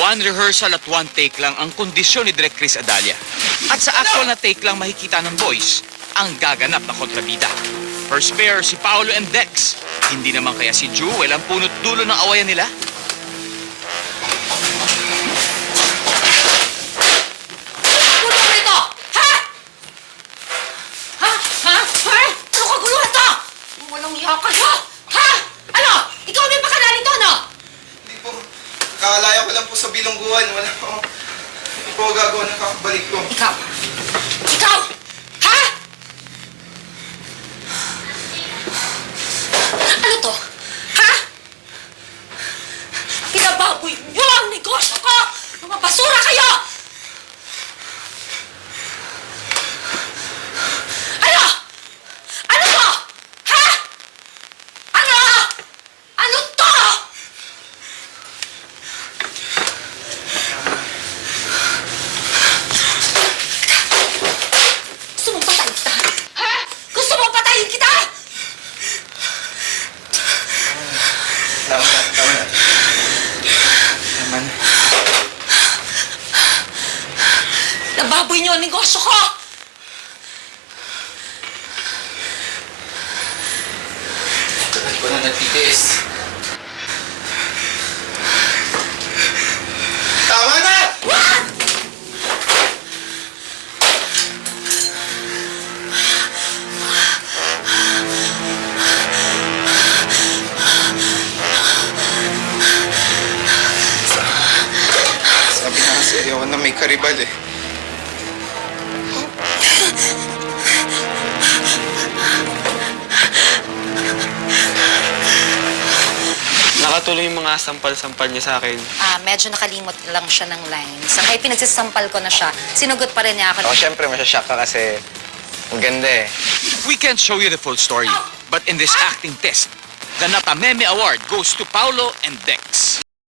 One rehearsal at one take lang ang kondisyon ni Direk Chris Adalia. At sa actual na take lang makikita ng boys ang gaganap na kontrabida. First pair si Paolo and Dex. Hindi naman kaya si Jewel ang punot dulo ng awayan nila? Ano nito? Ha? Ha? Ha? Ha? Ano kaguluhan to? Walang iya kayo? Ha? Ano? Ikaw may pakala nito, no? Hindi po. Kakalaya ko lang po sa bilungguan. Wala po. Hindi po gagawa ng kakabalik ko. Ikaw? Ikaw? Ha? Ano to? Ha? Pinababoy niyo ang negosyo ko! Mga basura kayo! Ano? Ano to? Ha? Ano? Ano to? Gusto mong patayin kita? Ha? Gusto mong patayin kita? Tama na. Tama na. Tama na. Nababoy niyo ang negosyo ko! Tagal ko na nagtitiis. Tama na! What? Sabi na kasi ayaw na may karibal eh. Nakatuloy yung mga sampal-sampal niya sa akin. Medyo nakalimot lang siya ng lines. Kaya pinagsasampal ko na siya. Sinugot pa rin niya ako. O, syempre, masyashock ka kasi ang ganda eh. We can't show you the full story, but in this acting test, the Natameme Award goes to Paolo and Dex.